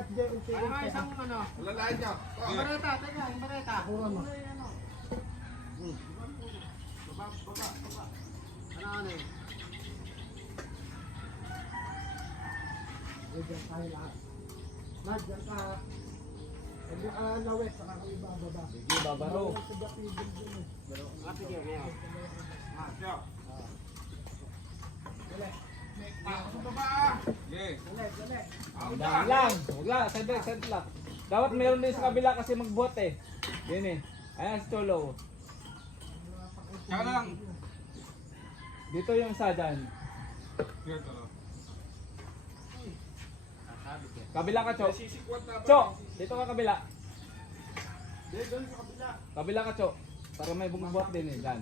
Ano nga isang ano? Lalayan niyo. Yung bareta, teka, yung bareta. Ano? Baba. Ano eh? Diyan tayo lahat. Nad, diyan ka. Lawet, saka kayo bababa. Sige, babaro. Sa Bapigil dun eh. Sige, ngayon. Siya. Dali. Sa baba. Yes. Dali. Daan lang. Huwag lang. Side lang. Dapat meron din sa kabila kasi magbuhat eh. Yun eh. Ayan si Cholo. Siya lang. Dito yung isa dyan. Here to. Kabila ka, Cho. Sisikwat na ba? Cho! Dito ka kabila. Doon sa kabila. Kabila ka, Cho. Para may bumubuhat din eh. Dyan.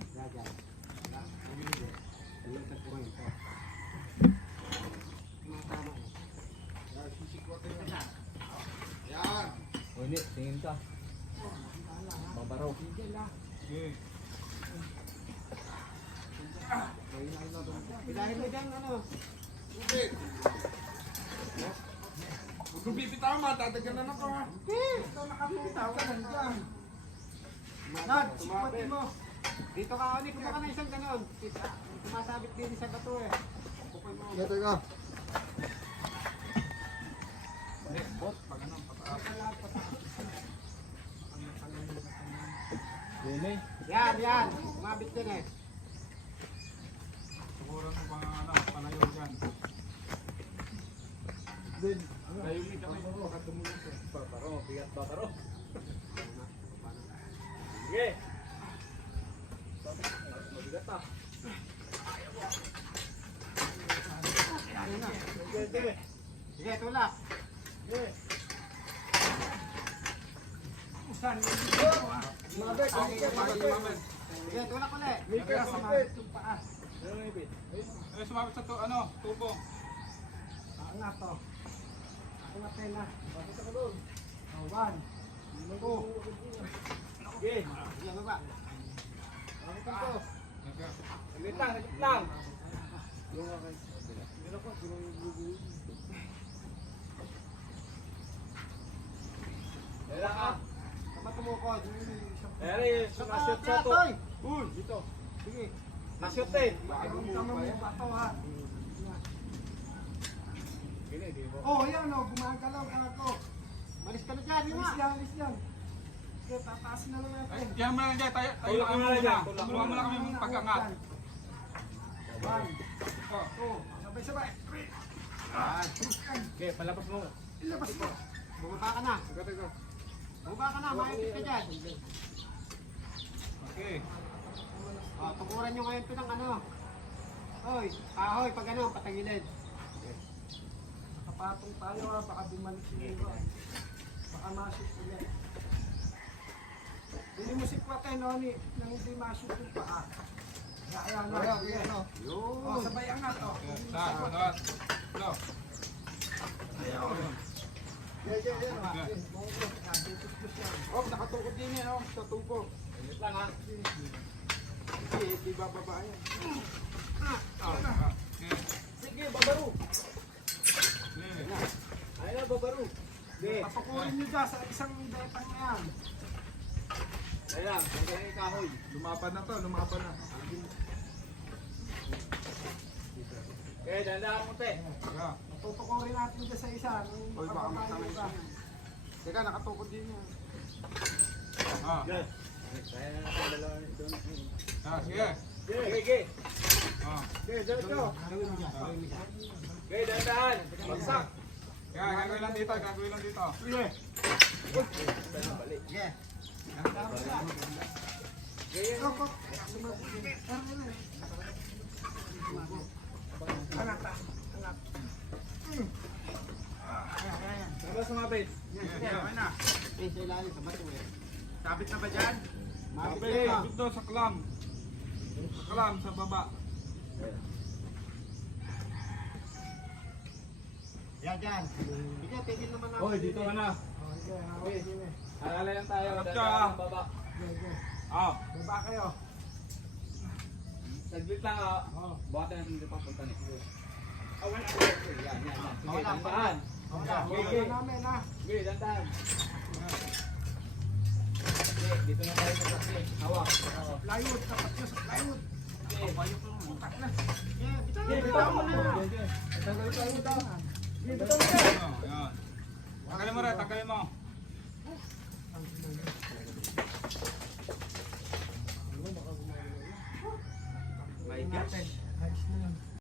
Sisikwat na. Yan. O hindi, tingin ka. Babaro. Okay. Pilahin mo dyan, ano? Tubig. Huwag kong bibitaw, matatagan na ako ha. Ito nakapitaw ka nandiyan. Nad, sikwatin mo. Dito ka, Oni, kumuha ka ng isang ganon. Sumasabit din sa bato eh. Pukul mo. Ito ka. Yun eh. Yan. Sumabit din eh. Siguro ng mga panayo dyan. Din. Nayumig kami. Baka tumulong siya. Babaro, bigat babaro. Sige. Mabigat ah. Sige, tulak. Mabek, Sumabit. Sige, tulak ulit. May kasapit. Yung paa. Sumabit sa tubo. Angat to. Angat tayo na. Bakit ako doon? One. Two. Sige. Sige, baba. Bakit ako? Saglit lang. Kailan ka? Dapat tumukod. Eri, nashoot sa to. Uy, dito. Sige. Nashoot eh. Tama mo yung bato ha. Gini, di ba? Oh, yan o. Gumagalaw ka na to. Malis ka na dyan, yun Alis nga. yan. Sige, tataasin na lang natin. Yan mo lang dyan. Tayo Tulak mo na dyan. Tulak mo Tulungan mo lang kami mong pag-angat. One. Oh. Two. Sabay-sabay. Okay, palabas mo. Ilabas mo. Bumaba ka na. Bumaba ka na, makikita ka dyan. Okay. O, tukuran nyo ngayon ito ng ano. Hoy, kahoy, pag ano, patagilid. Nakapatong tayo ha. Baka bumalik siguro. Baka mashoot ulit. Hindi mo sikwatin no, ni nang hindi mashoot yung paa. Ayan no. Ayan no. Yun. Oh, sabay angat oh. Saan? Angat. Go. Oh, nakatukod din yan oh. Sa tubo. Saglit lang ha. Hindi bababa yan. Sige, babaro. Okay. Ayun na, babaro. Sige. Papakurin nyo dyan sa isang detang na yan. Ayun lang, hanggang yung kahoy. Lumapan na to, lumapan na. Okay, dandahan mo te. Yeah. Tutukurin natin dyan sa isa. Oy, baka magsanay siya. Teka, nakatukod din yan. Ah, Good. Kaya na natin dalawa doon. sige. Sige. Ah. Okay, diretso. Okay, dandahan. Bagsak. Kaya, gagawin lang dito. Sige. Balik. Sige. Go, go. Angat ah. Angat. Ano sumabit? Sige, okay na. Eh, sa ilalim, sa bato eh. Sabit na ba dyan? Mabit Sabit na. dito sa clam. Sa clam, sa baba. Yan, dyan. Sige, tigil naman natin. Hoy, dito ka na. Oh, sige, hawak din eh. Alala lang tayo. Harap ka. Dandahan ang baba. Okay, okay. Ah. Baba kayo. Saglit lang ha. Oh. Buhatan natin dito papunta ni. Wala. Yan. Sige, Wala pa. dandahan. Oh, Okay. namin ha. Sige, dandan. Okay, dito na tayo sa taksi. Hawak. Hawak. Plywood, tapat nyo sa plywood. Okay. Putak na. Yeah, bitaw Okay, na, bitaw bitaw mo mo na. na. Okay, okay. Tagal tayo daan. Sige, bitaw mo na. Ayan. Tagalin mo rin, tagalin mo.